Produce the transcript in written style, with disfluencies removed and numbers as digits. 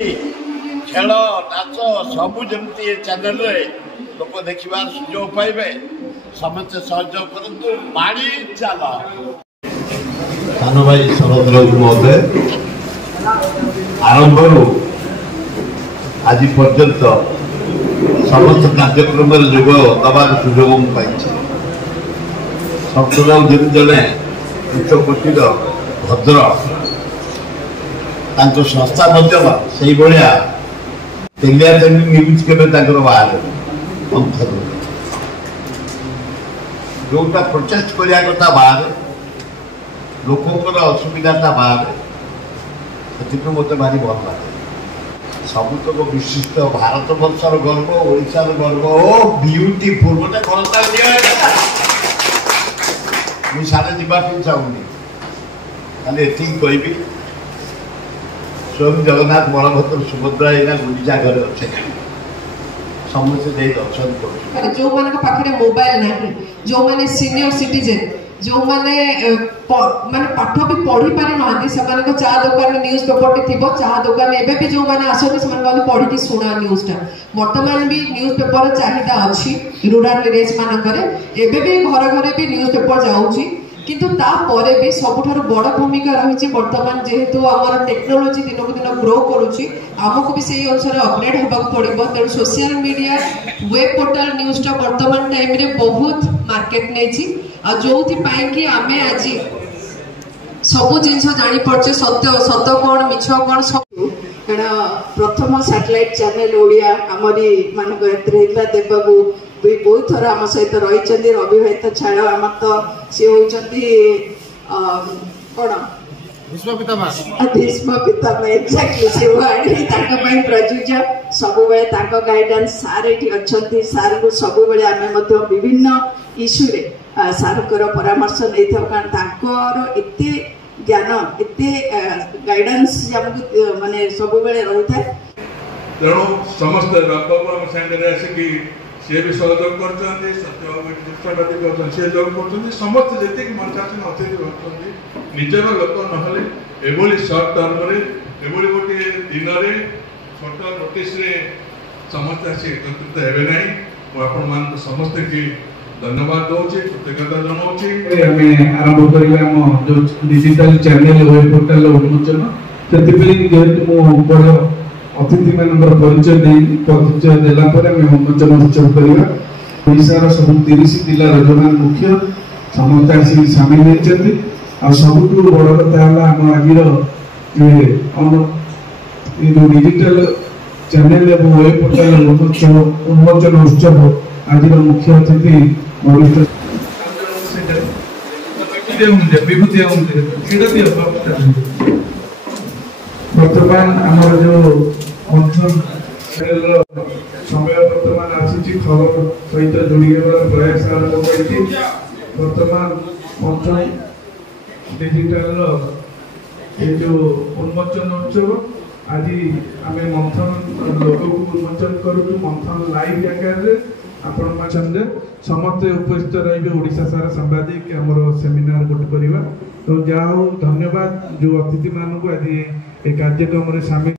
खेल नाच सबू जमी चैनल लोक देखा सुजोग पाइबे समस्त सहयोग करतु माड़ी चल सान भाई शरद रघु महोदय आरंभ आज पर्यंत समस्त कार्यक्रम जोग दबार सुजोग पाई सबसे जड़े उच्च कोटिर भद्र संस्था से भाया तेलिया न्यूज के बाहर जोटा प्रोटेस्ट करने कथा बाहर लोकंर असुविधा बाहर से मत भारी भल लगे सबुतक विशिष्ट भारत वर्षर गर्व ओडार गर्व ओ ब्यूटीफुल गोटे मुझे सारे जावाक चाहूनी खाली एति कहबी स्वयं जगन्नाथ बलभद्र सुभद्रा एना गुंजा घर अच्छे समस्त दर्शन कर जो पाखे मोबाइल नहीं जो माने सीनियर सिटीजन जो माने माने पाठ भी पढ़ी पारि ना से चा दुकान न्यूज पेपर टी थी चा दुकान एवं भी जो मैंने आसती से पढ़ी की शुणा न्यूजटा बर्तमान भी न्यूज पेपर चाहिदा अच्छी रूराल एरियाज मानक भी घर घर भी न्यूज पेपर जाऊँगी किंतु तापर भी सबुठार बड़ भूमिका रही बर्तमान जेहेतु आम टेक्नोलोजी दिन को दिन ग्रो करुच्ची आमको भी से अनुसार अपडेट होगा पड़ो तेणु सोशल मीडिया वेब पोर्टाल न्यूजटा बर्तमान टाइम रे बहुत मार्केट नहीं जो कि आम आज सबू जिन जापे सत्य सत कौन मिछ कौन सब प्रथम सैटेलाइट चैनल ओडिया आमरी मानक देवबाबू भी बहुत थर आम सहित रही रविभाषित छाड़ आम तो सी होती कौन भीष्म पितामह एक्जाक्टली से प्रयोज्य सब गाइडेंस सार ये अच्छा सार को सब आम विभिन्न इश्यू सार परामर्श नहीं था कारण एत ज्ञान एत गाइडेंस माने सब रही था तेणु समस्त बाबू आम सागर आसिकी सी भी सहयोग कर समस्त जी मंच अतिथि रही निजर लोक ना सर्ट टर्म एभली गोटे दिन में छोट नोटिस समस्त आसी एकत्रित हे ना मुझे समस्त की धन्यवाद दूसरी कृतज्ञता जनाऊँ आरंभ कर जो डिजिटल चैनल वेब पोर्टाल उन्मोचन से बड़ अतिथि मान परिचय देला उन्मोचन उत्सव करवार सब 30 जिला जो मुख्य समस्त आसिक सामिल होती सबुठ बड़ कथा आम आज जो डिजिटल चैनल और वेब पोर्टाल उन्मोचन उत्सव आज मुख्य अतिथि वर्तमान आमर जो मंथन समय बर्तमान आसी खबर सहित जोड़ी प्रयास आरंभ कर बर्तमान मंथन डिजिटल ये जो उन्मोचन उत्सव आज आम मंथन लोगों को उन्मोचन करूँ मंथन लाइव आकार आपण समस्ते उपस्थित रही ओडिशा सारा सांबादिक आमर सेमिनार गोटे करवा तो जहा धन्यवाद जो अतिथि मान को आज ये कार्यक्रम में सामिल